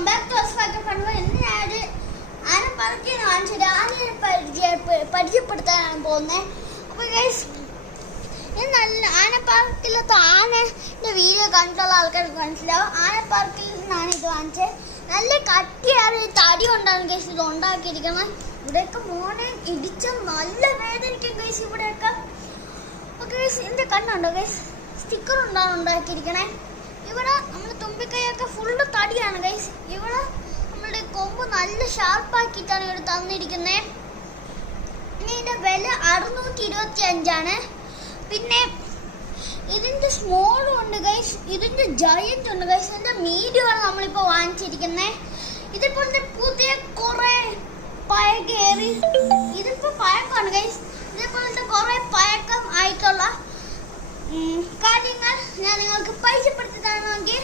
Welcome back to Ashfaq ഫൺവർ. ഇന്ന് ഞാനൊരു ആനപ്പറക്കിന് കാണിച്ചത് ആനയെ പരിചയപ്പെടുത്താനാണ് പോകുന്നത്. അപ്പോൾ ഗൈസ്, ഇത് നല്ല ആനപ്പാർക്കിലത്തെ ആനൻ്റെ വീഡിയോ കണ്ടിട്ടുള്ള ആൾക്കാർക്ക് മനസ്സിലാവും. ആനപ്പാർക്കിൽ നിന്നാണ് ഇത് വാങ്ങിച്ചത്. നല്ല കട്ടിയേറിയ തടി കൊണ്ടാണ് ഗൈസ് ഇത് ഉണ്ടാക്കിയിരിക്കുന്നത്. ഇവിടെയൊക്കെ മോനെ ഇടിച്ച നല്ല വേദനിക്കും ഗൈസ് ഇവിടെയൊക്കെ. ഓക്കെ ഗൈസ്, ഇതിൻ്റെ കണ്ണുണ്ടോ ഗൈസ്? സ്റ്റിക്കർ ഉണ്ടാണ് ഉണ്ടാക്കിയിരിക്കണേ. ഇവിടെ നമ്മുടെ തുമ്പിക്കൈയൊക്കെ ഫുള്ള് തടിയാണ് ഗൈസ്. ഇവിടെ നമ്മുടെ കൊമ്പ് നല്ല ഷാർപ്പാക്കിയിട്ടാണ് ഇവിടെ തന്നിരിക്കുന്നത്. ഇനി ഇതിൻ്റെ വില 625. പിന്നെ ഇതിൻ്റെ സ്മോളും ഉണ്ട് ഗൈസ്, ഇതിൻ്റെ ജയൻ്റ് ഉണ്ട് ഗൈസ്. ഇതിൻ്റെ മീഡിയം ആണ് നമ്മളിപ്പോൾ വാങ്ങിച്ചിരിക്കുന്നത്. ഇതേപോലത്തെ പുതിയ കുറേ പഴകേറി ഇതിപ്പോൾ പഴക്കമാണ് ഗൈസ്. ഇതേപോലത്തെ കുറേ പഴക്കം ആയിട്ടുള്ള കാര്യങ്ങൾ ഞാൻ നിങ്ങൾക്ക് പരിചയപ്പെടുത്തി തരണമെങ്കിൽ